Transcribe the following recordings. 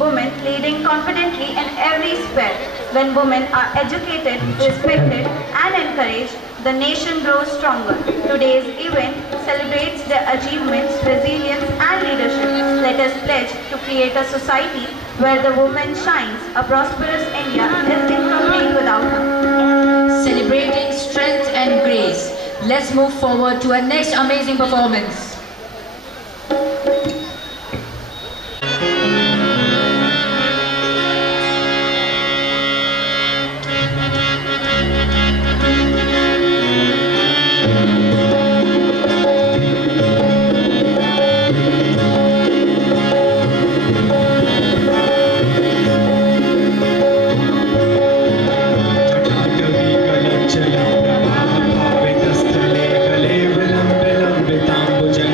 women leading confidently in every sphere. When women are educated, respected, and encouraged, the nation grows stronger. Today's event celebrates their achievements, resilience, and leadership. Let us pledge to create a society where the woman shines. A prosperous India is incomplete without her. Celebrating strength and grace, let's move forward to our next amazing performance. जटाटवी गलज्जलं प्रवाहभावितस्थले गले विलम्बितं विताम्बुजं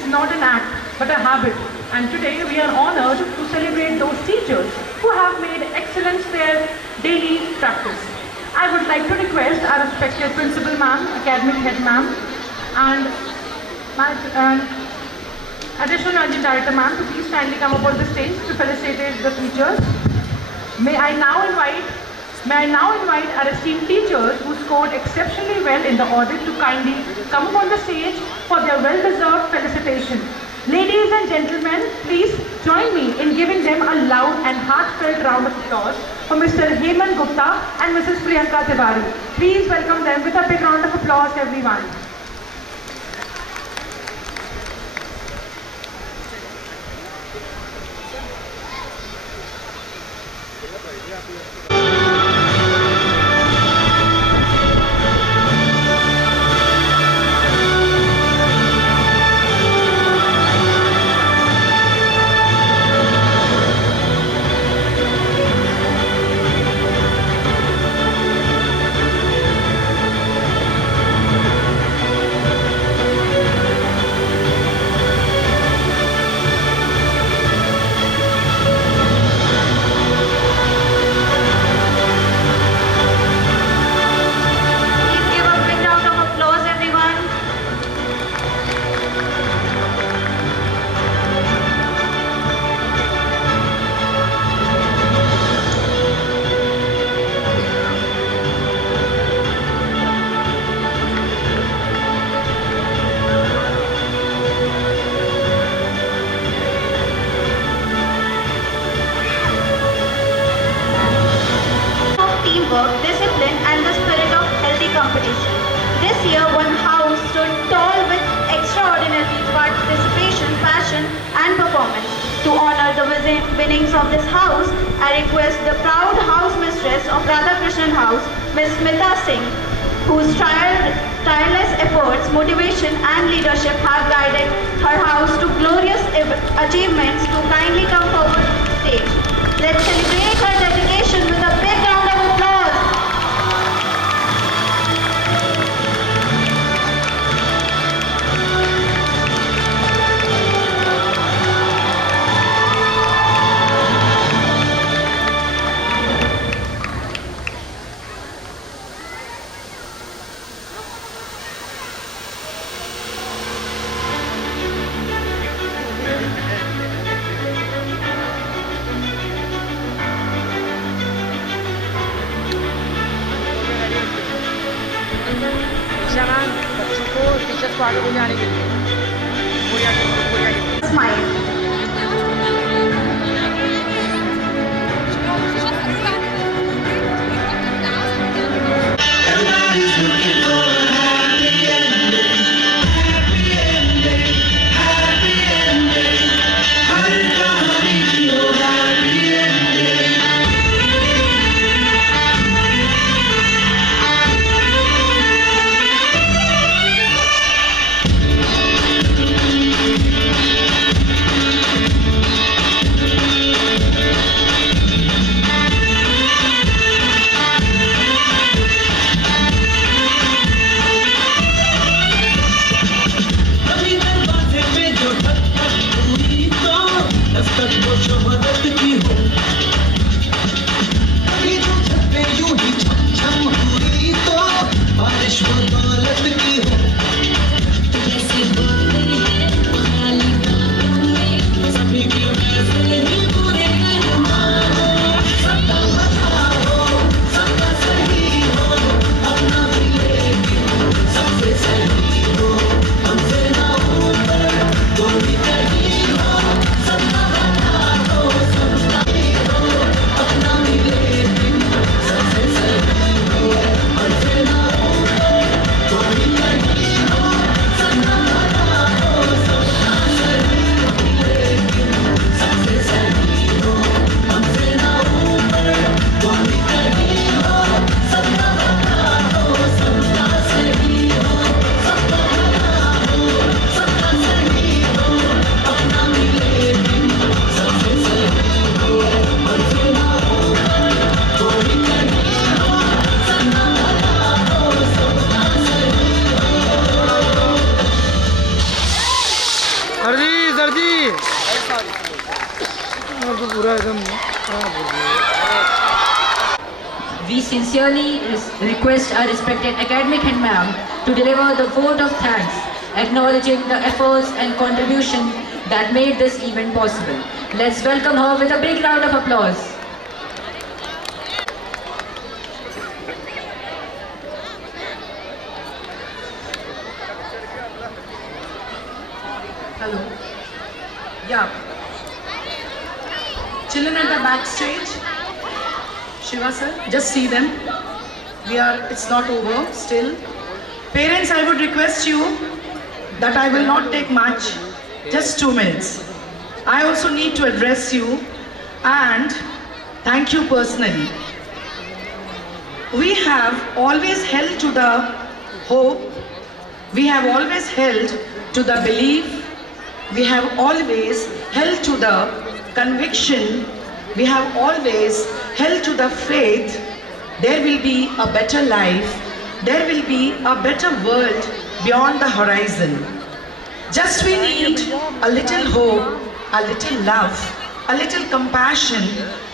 is not an act but a habit, and today we are honored to celebrate those teachers who have made excellence their daily practice. I would like to request our respected Principal Ma'am, Academic Head Ma'am, and Additional Managing Director Ma'am to please kindly come up on the stage to felicitate the teachers. May I now invite our esteemed teachers who scored exceptionally well in the audit to kindly come up on the stage for their well-deserved felicitation. Ladies and gentlemen, please join me in giving them a loud and heartfelt round of applause for Mr. Hemant Gupta and Mrs. Priyanka Tiwari. Please welcome them with a big round of applause, everyone. Teamwork, discipline and the spirit of healthy competition. This year one house stood tall with extraordinary participation, passion and performance. To honor the winnings of this house, I request the proud house mistress of Radhakrishnan House, Ms. Smita Singh, whose tireless efforts, motivation and leadership have guided her house to glorious achievements, to kindly come forward to the stage. Let's celebrate her dedication with a big round of applause. बच्चों को teachers को आगे बढ़ाने के लिए Smile. पूरा एकदम We sincerely request our respected academic head ma'am to deliver the vote of thanks, acknowledging the efforts and contribution that made this event possible. Let's welcome her with a big round of applause. Hello. Yeah. Children at the backstage. Shiva sir, just see them. It's not over still. Parents, I would request you that I will not take much, just 2 minutes. I also need to address you and thank you personally. We have always held to the hope, we have always held to the belief, we have always held to the conviction, we have always held to the faith there will be a better life, there will be a better world beyond the horizon. Just we need a little hope, a little love, a little compassion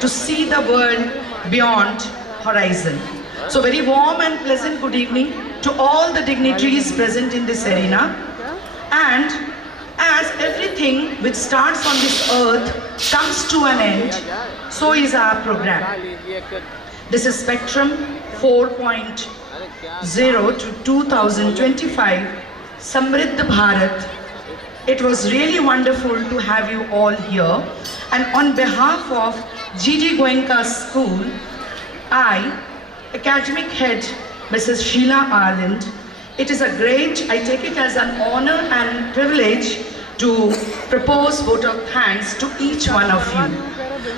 to see the world beyond horizon. So very warm and pleasant good evening to all the dignitaries present in this arena. And as everything which starts on this earth comes to an end, so is our program. This is Spectrum 4.0 to 2025 Samriddh Bharat. It was really wonderful to have you all here. And on behalf of G.D. Goenka School, I, Academic Head Mrs. Sheila Arland, it is a great, I take it as an honor and privilege to propose vote of thanks to each one of you.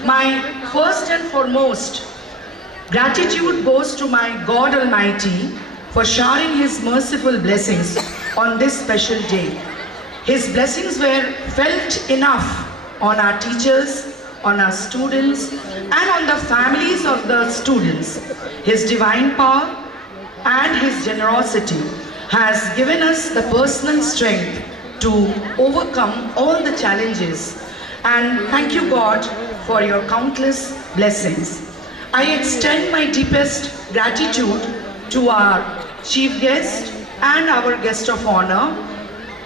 My first and foremost gratitude goes to my God Almighty for showering His merciful blessings on this special day. His blessings were felt enough on our teachers, on our students, and on the families of the students. His divine power and His generosity has given us the personal strength to overcome all the challenges. And thank you, God, for your countless blessings. I extend my deepest gratitude to our chief guest and our guest of honor,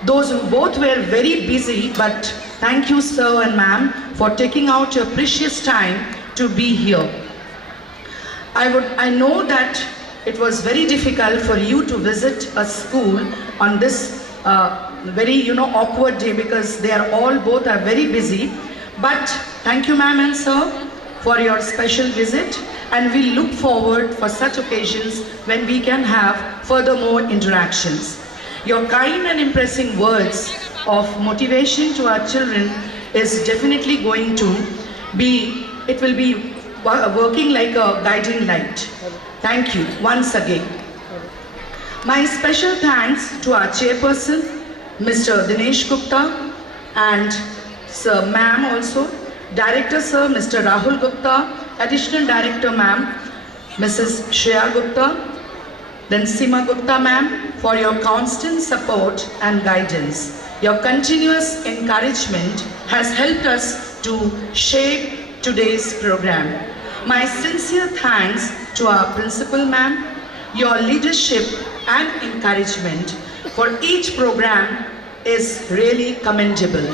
those who both were very busy, but thank you, sir and ma'am, for taking out your precious time to be here. I know that it was very difficult for you to visit a school on this very awkward day because they are both are very busy. But thank you, ma'am and sir, for your special visit, and we look forward for such occasions when we can have furthermore interactions. Your kind and impressive words of motivation to our children is definitely going to be, it will be working like a guiding light. Thank you once again. My special thanks to our chairperson, Mr. Dinesh Gupta, and Sir Ma'am also, Director Sir Mr. Rahul Gupta, Additional Director Ma'am, Mrs. Shreya Gupta, then Sima Gupta Ma'am, for your constant support and guidance. Your continuous encouragement has helped us to shape today's program. My sincere thanks to our Principal Ma'am. Your leadership and encouragement for each program is really commendable.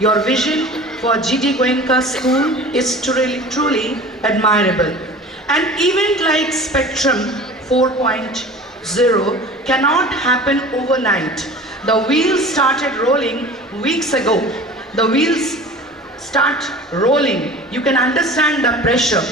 Your vision for G.D. Goenka School is truly admirable. An event like Spectrum 4.0 cannot happen overnight. The wheels started rolling weeks ago. The wheels start rolling. You can understand the pressure.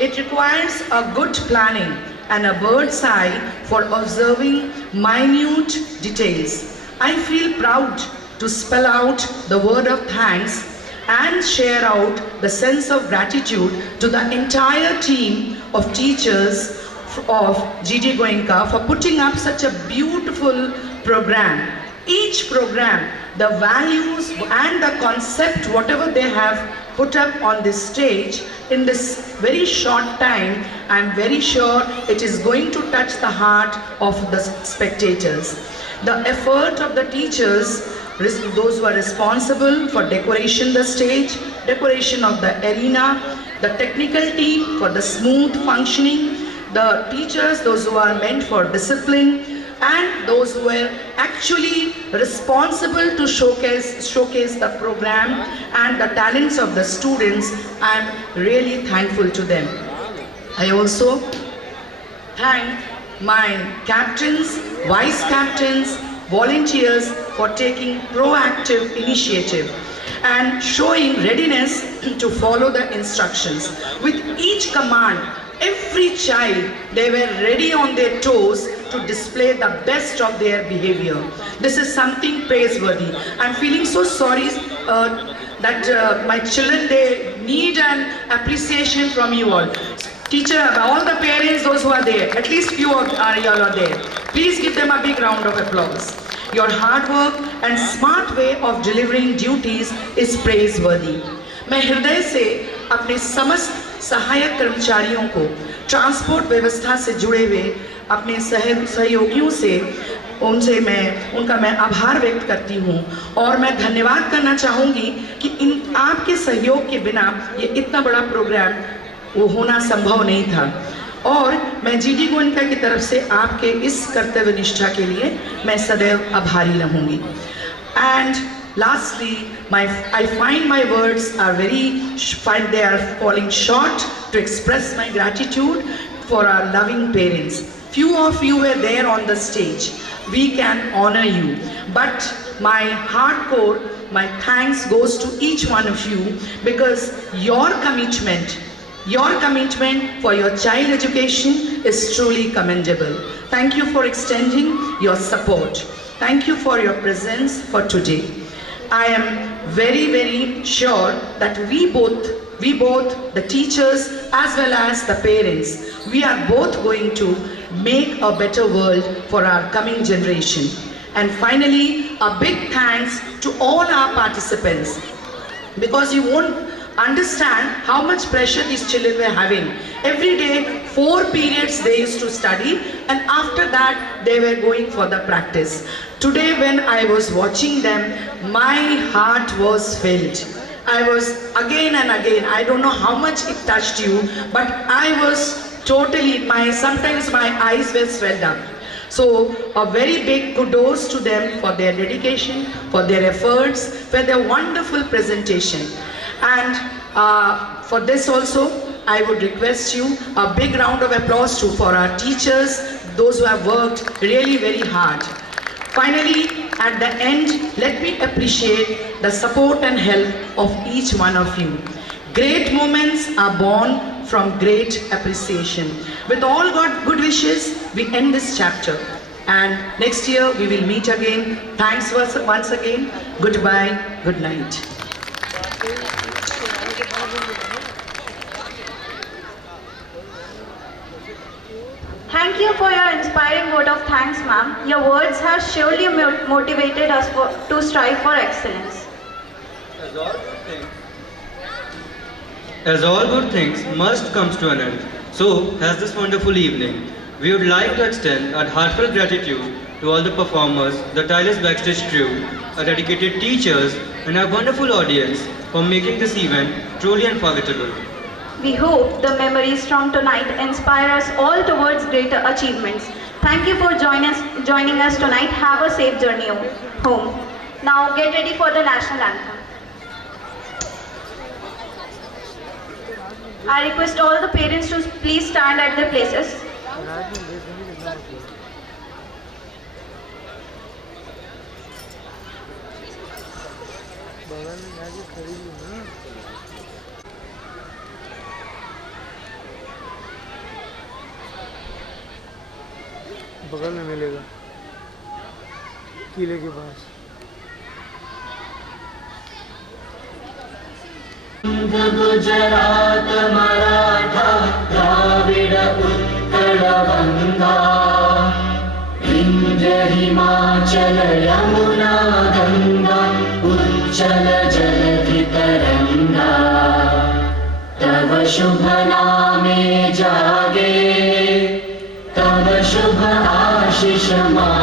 It requires a good planning and a bird's eye for observing minute details. I feel proud to spell out the word of thanks and share out the sense of gratitude to the entire team of teachers of G.D. Goenka for putting up such a beautiful program. Each program, the values and the concept, whatever they have put up on this stage in this very short time, I am very sure it is going to touch the heart of the spectators. The effort of the teachers those who are responsible for decoration the stage, decoration of the arena, the technical team for the smooth functioning, the teachers, those who are meant for discipline, and those who were actually responsible to showcase the program and the talents of the students. I am really thankful to them. I also thank my captains, vice captains, volunteers for taking proactive initiative and showing readiness to follow the instructions. With each command, every child, they were ready on their toes to display the best of their behavior. This is something praiseworthy. I'm feeling so sorry that my children, they need an appreciation from you all. Teacher, all the parents, those who are there, at least few of y'all are there. Please give them a big round of applause. Your hard work and smart way of delivering duties is praiseworthy. मैं हृदय से अपने समस्त सहायक कर्मचारियों को transport व्यवस्था से जुड़े हुए अपने सहयोगियों से उनका मैं आभार व्यक्त करती हूँ और मैं धन्यवाद करना चाहूँगी कि आपके सहयोग के बिना ये इतना बड़ा प्रोग्राम वो होना संभव नहीं था। और मैं जीडी गोयनका की तरफ से आपके इस कर्तव्य निष्ठा के लिए मैं सदैव आभारी रहूँगी। And lastly, I find my words are they are falling short to express my gratitude for our loving parents. Few of you were there on the stage. We can honor you, but my hardcore, my thanks goes to each one of you because your commitment for your child education is truly commendable. Thank you for extending your support. Thank you for your presence for today. I am very, very sure that we both, the teachers as well as the parents, we are both going to make a better world for our coming generation. And finally, a big thanks to all our participants, because you won't understand how much pressure these children were having. Every day, 4 periods they used to study, and after that they were going for the practice. Today when I was watching them, my heart was filled. I was again and again, I don't know how much it touched you, but I was totally, sometimes my eyes were swelled up. So a very big kudos to them for their dedication, for their efforts, for their wonderful presentation. And for this also, I would request you a big round of applause for our teachers, those who have worked really very hard. Finally, at the end, let me appreciate the support and help of each one of you. Great moments are born from great appreciation. With all good wishes, we end this chapter. And next year, we will meet again. Thanks once again. Goodbye. Good night. Thank you for your inspiring vote of thanks, ma'am. Your words have surely motivated us to strive for excellence. As all good things must come to an end, so has this wonderful evening. We would like to extend our heartfelt gratitude to all the performers, the tireless backstage crew, our dedicated teachers, and our wonderful audience for making this event truly unforgettable. We hope the memories from tonight inspire us all towards greater achievements. Thank you for joining us tonight. Have a safe journey home. Now get ready for the national anthem. I request all the parents to please stand at their places. बगल में मिलेगा किले के पास। गुजरात मराठा द्राविड उत्कल गंगा विंध्य हिमाचल यमुना गंगा उच्चल जलधि तरंगा तव शुभ नामे जागे तव शुभ आशीष मा